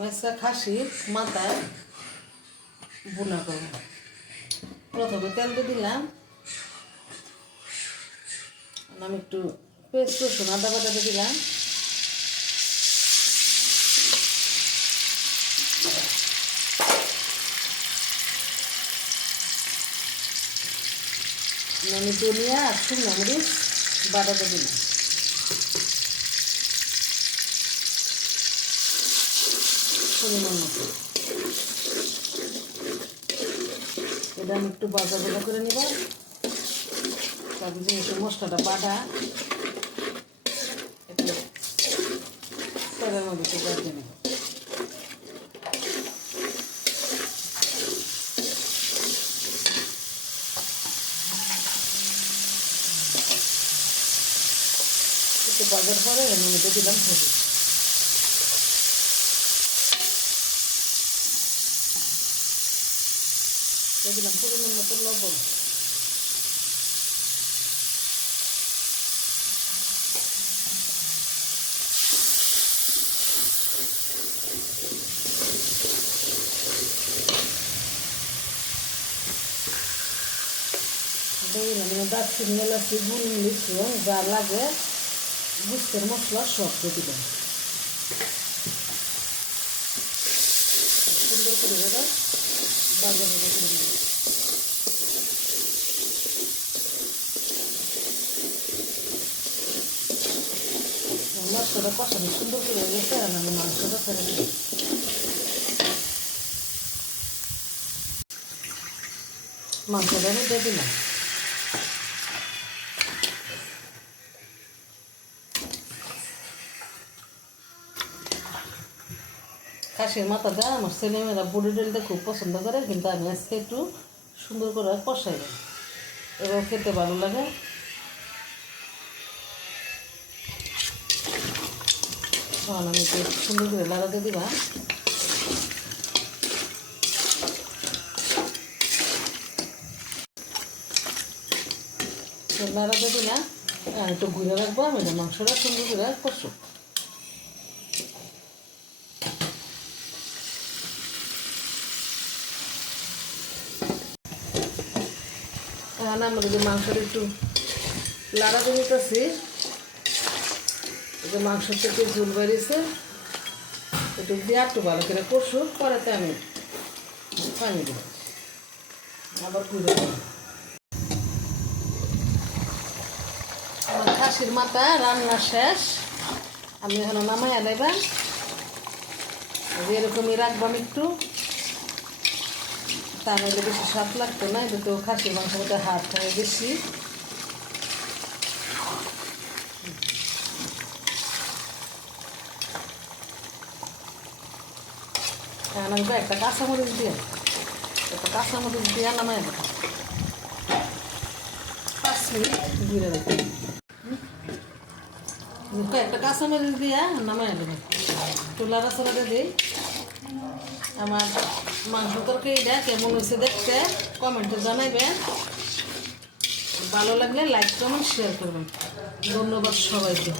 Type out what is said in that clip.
মেসা খাসির মাথা ভুনা করব। প্রথমে তেল দিয়ে দিলাম, আমি একটু পেস্ট রসুন আদা বাটাতে দিলাম, আমি ধনিয়া আর শুকনো মরিচ বাটাতে দিলাম। পরিমাণ মতো এটা আমি একটু ভাজা ভাজা করে নিব। তারপর যেহেতু মশলাটা বাটা একটু তেলের মধ্যে একটু ভেজে নেব। একটু ভাজার পরে এর মধ্যে দিলাম হলুদ, দিলাম পরিমাণ মতো লবণ, দিলাম দারচিনি এলাচি গোলমরিচ যা লাগে গুস্তের মশলা সব দিয়ে দিলাম। সুন্দর করে এবার ভাজা ভাজা করে দিলাম। মশলাটা কষানো সুন্দর করে গেছে আর আমি মাংসটা ছেড়ে দিলাম। মাংসটা আমি দিয়ে দিলাম। খাসির মাথাটা আমার ছেলেমেয়েরা বুড়ি ডালটা খুব পছন্দ করে, কিন্তু আমি আজকে একটু সুন্দর করে কষাই এবার খেতে ভালো লাগে। তখন আমি একটু সুন্দর করে লাগাতে দিবা। লাগাতে দিলা আর একটু ঘুরে রাখবো, আমি মাংসটা সুন্দর করে কষো। এখন আমরা যে মাংসটা একটু লাড়াতে নিতেছি, যে মাংস থেকে ঝুল বেরিয়েছে একটু দিয়ে একটু ভালো করে কষুক, পরেতে আমি পানি দেব, আবার ঘুরে দেব। আমার খাসির মাথা রান্না শেষ, আমি এখন নামাইয়া দেবেন। এরকমই রাখবাম একটু, তা নাহলে বেশি স্বাদ লাগতো না। এটা তো খাসির মাংসের মধ্যে হাড় থাকে বেশি। এখন আমি একটা কাঁচামরিচ দিয়ে নামাই দেবো। 5 মিনিট ঘুরে রাখবো। একটা কাঁচামরিচ দিয়ে নামাই দেবো। একটু লাড়াচাড়াটা দিই। আমার মাংস তরকারিটা কেমন হয়েছে দেখতে কমেন্টে জানাইবেন। ভালো লাগলে লাইক কমেন্ট শেয়ার করবেন। ধন্যবাদ সবাইকে।